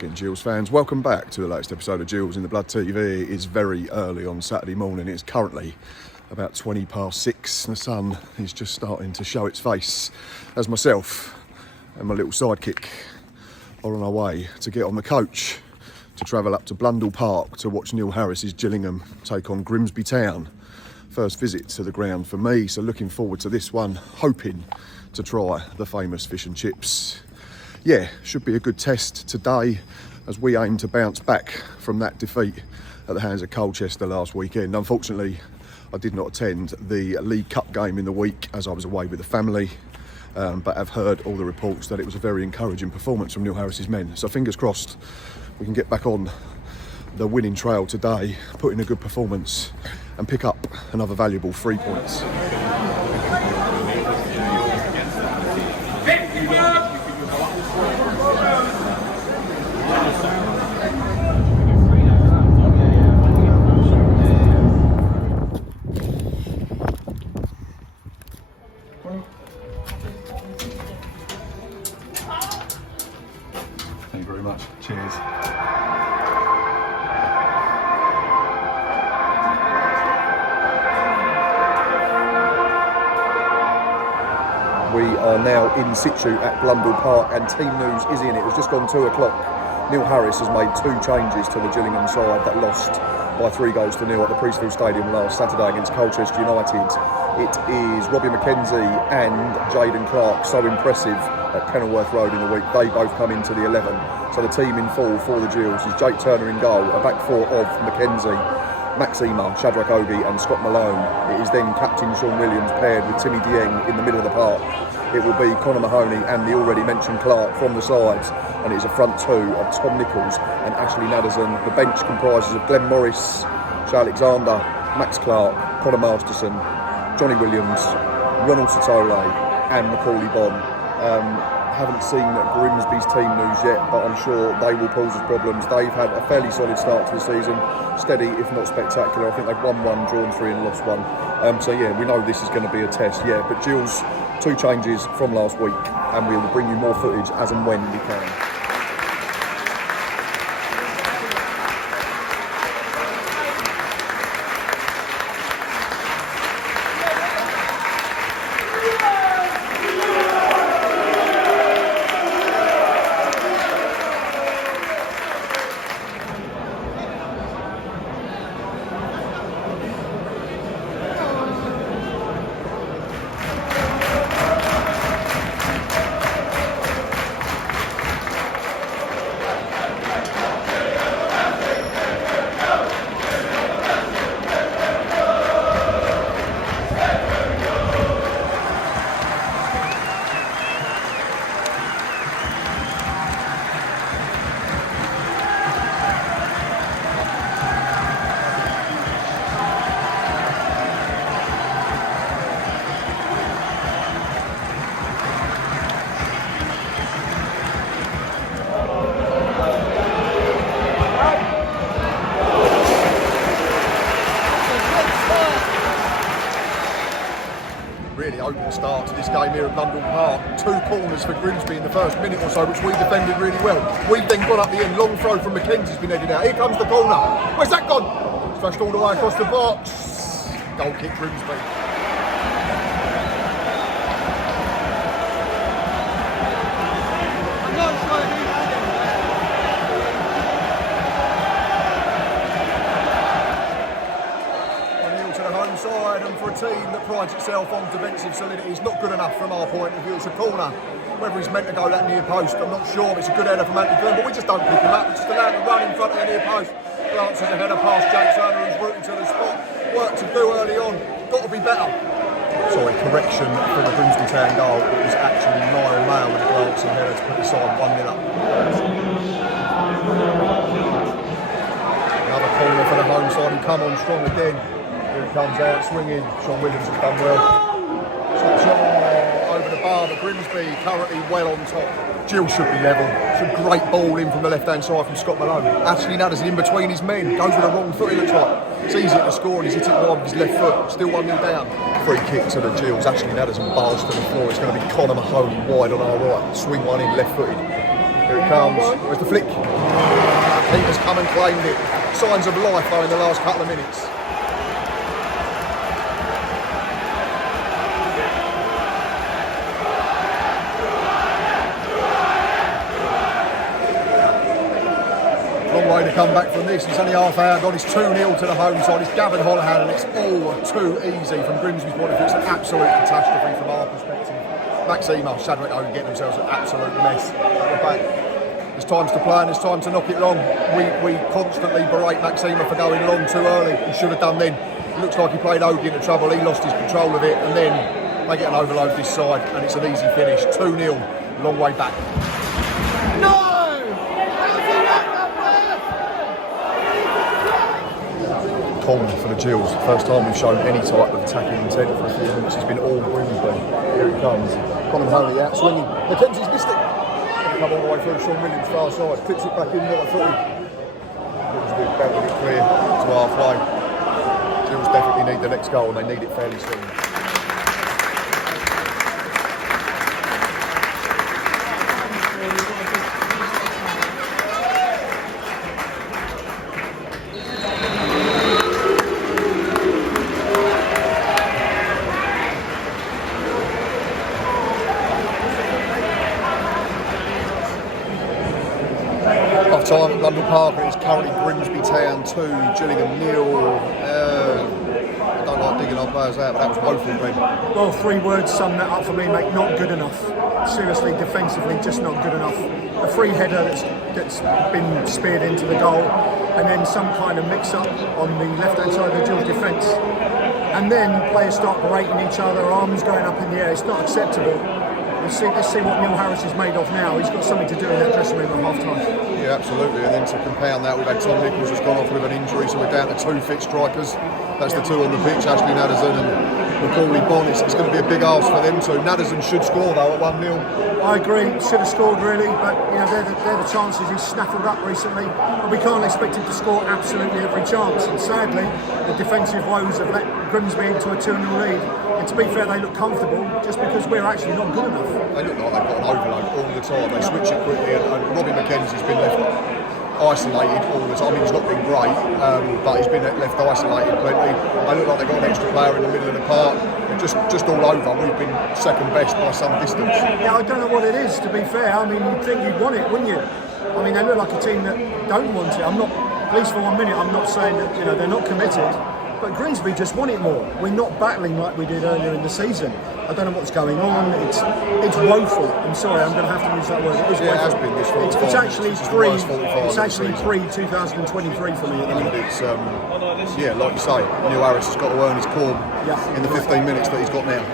again, Gills fans. Welcome back to the latest episode of Gills in the Blood TV. It's very early on Saturday morning. It's currently about 20 past 6. The sun is just starting to show its face as myself and my little sidekick are on our way to get on the coach to travel up to Blundell Park to watch Neil Harris's Gillingham take on Grimsby Town. First visit to the ground for me, so looking forward to this one, hoping to try the famous fish and chips. Yeah, should be a good test today as we aim to bounce back from that defeat at the hands of Colchester last weekend. Unfortunately, I did not attend the League Cup game in the week as I was away with the family, but I've heard all the reports that it was a very encouraging performance from Neil Harris's men. So fingers crossed we can get back on the winning trail today, put in a good performance and pick up another valuable 3 points. Thank you very much. Cheers. We are now in situ at Blundell Park and team news is in. It has just gone 2 o'clock. Neil Harris has made 2 changes to the Gillingham side that lost by 3 goals to 0 at the Priestfield Stadium last Saturday against Colchester United. It is Robbie McKenzie and Jaden Clark, so impressive at Kenilworth Road in the week. They both come into the 11. So the team in full for the Gills is Jake Turner in goal, a back 4 of McKenzie, Max Ema, Shadrach Ogie and Scott Malone. It is then captain Sean Williams paired with Timmy Dieng in the middle of the park. It will be Conor Mahoney and the already mentioned Clark from the sides, and it is a front 2 of Tom Nichols and Ashley Nadersson. The bench comprises of Glenn Morris, Shay Alexander, Max Clark, Conor Masterson, Johnny Williams, Ronald Sotole and Macaulay Bonne. Haven't seen Grimsby's team news yet, but I'm sure they will pose us problems. They've had a fairly solid start to the season, steady if not spectacular. I think they've won 1, drawn 3 and lost 1. So yeah, we know this is going to be a test, yeah. But Gills, 2 changes from last week, and we will bring you more footage as and when we can. Really open start to this game here at Blundell Park. 2 corners for Grimsby in the first minute or so, which we defended really well. We've then gone up the end, long throw from McKenzie's been headed out. Here comes the corner. Where's that gone? Smashed all the way across the box. Goal kick Grimsby. Side, and for a team that prides itself on defensive solidity, it's not good enough from our point of view. It's a corner. Whether he's meant to go that near post, I'm not sure. It's a good header from Anthony Glenn, but we just don't pick him up. We just allow him to run in front of the near post. Glances a header past Jake Turner, who's rooting to the spot. Work to do early on. Got to be better. Sorry, correction for the Grimsby Town goal. It was actually Niall Mayo with a glance and header to put the side 1-0 up. Another corner for the home side, who come on strong again. Here he comes out, swinging. Sean Williams has done well. Shot over the bar, but Grimsby currently well on top. Gills should be level. It's a great ball in from the left-hand side from Scott Malone. Ashley Nadersson in between his men. Goes with the wrong foot, it looks like. It's easy to score and he's hit it wide with his left foot. Still 1-0 down. Free kick to the Gills. Ashley Nadersson bars to the floor. It's going to be Conor Mahoney wide on our right. Swing one in, left-footed. Here it comes. Where's the flick? Keeper's come and claimed it. Signs of life though in the last couple of minutes. Long way to come back from this. It's only half hour gone. It's 2-0 to the home side. It's Gavin Holohan and it's all too easy from Grimsby's point of view. It's an absolute catastrophe from our perspective. Maxima, Shadrack Owen getting themselves an absolute mess. We're back. There's times to play and there's time to knock it long. We constantly berate Maxima for going long too early. He should have done then. It looks like he played Ogie into trouble. He lost his control of it and then they get an overload this side and it's an easy finish. 2-0, long way back. Corner for the Gills. First time we've shown any type of attacking intent for a few minutes. It's been all Grimsby. Here it comes. Conor Mahoney out swinging. Mackenzie's missed it. Come all the way through Sean Williams' far side. Clips it back in right through. Grimsby belted it clear to halfway. Gills definitely need the next goal and they need it fairly soon. Time at London Park and it's currently Grimsby Town 2, Gillingham 0. I don't like digging our players out, but that was woeful, Ben. Well, 3 words sum that up for me, mate. Not good enough. Seriously, defensively, just not good enough. A free header that's been speared into the goal, and then some kind of mix-up on the left-hand side of the Gills defence. And then players start berating each other, arms going up in the air. It's not acceptable. Let's see what Neil Harris is made of now. He's got something to do in that dressing room at half-time. Yeah, absolutely. And then to compound that, we've had Tom Nichols has gone off with an injury, so we're down to 2 fit strikers. That's the 2 on the pitch, Ashley Naderzan and Macaulay Bonnis. It's going to be a big ask for them too. Naderzan should score though at 1-0. I agree, should have scored really, but you know they're the chances he's snaffled up recently. But we can't expect him to score absolutely every chance. And sadly, the defensive woes have let Grimsby into a 2-0 lead. And to be fair, they look comfortable just because we're actually not good enough. They look like they've got an overload all the time. They switch it quickly, and Robbie McKenzie's been left isolated all the time. I mean, he's not been great, but he's been left isolated plenty. They look like they've got an extra player in the middle of the park. Just all over. We've been second best by some distance. Yeah, I don't know what it is, to be fair. I mean, you'd think you'd want it, wouldn't you? I mean, they look like a team that don't want it. I'm not, at least for 1 minute, I'm not saying that they're not committed. But Grimsby just want it more. We're not battling like we did earlier in the season. I don't know what's going on. It's woeful. I'm sorry, I'm going to have to use that word. It has been this fall. It's actually pre-2023 for me at the minute. It's like you say, Neil Harris has got to earn his corn in the 15 minutes that he's got now.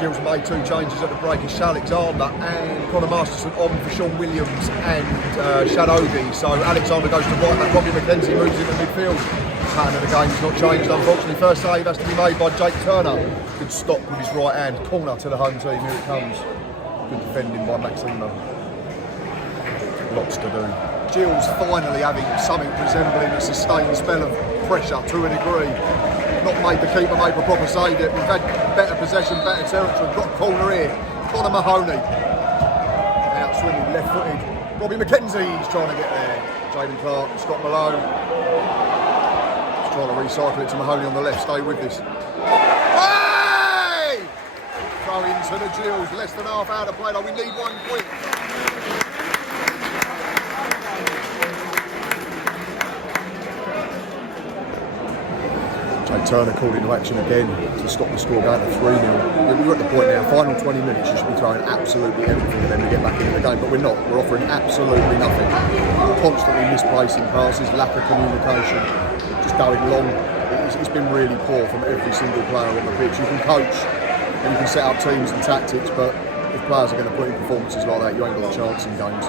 Gills made 2 changes at the break. It's Alexander and Conor Masterson on for Sean Williams and Shadowy. So Alexander goes to right back. Robbie McKenzie moves into midfield. Pattern of the game's not changed, unfortunately. First save has to be made by Jake Turner. Good stop with his right hand. Corner to the home team. Here it comes. Good defending by Maxima. Lots to do. Gills finally having something resembling a sustained spell of pressure to a degree. Not made the keeper make a proper save yet. We've had better possession, better territory. Got corner here. Conor Mahoney. Out swinging, left-footed. Robbie McKenzie's trying to get there. Jaden Clark, Scott Malone. Just trying to recycle it to Mahoney on the left. Stay with this. Hey! Throw into the Gills. Less than half hour to play. Like we need one quick. Turner called into action again to stop the score going to 3-0. We're at the point now, final 20 minutes, you should be throwing absolutely everything for them to get back into the game, but we're not. We're offering absolutely nothing. Constantly misplacing passes, lack of communication, just going long. It's been really poor from every single player on the pitch. You can coach and you can set up teams and tactics, but if players are going to put in performances like that, you ain't got a chance in games.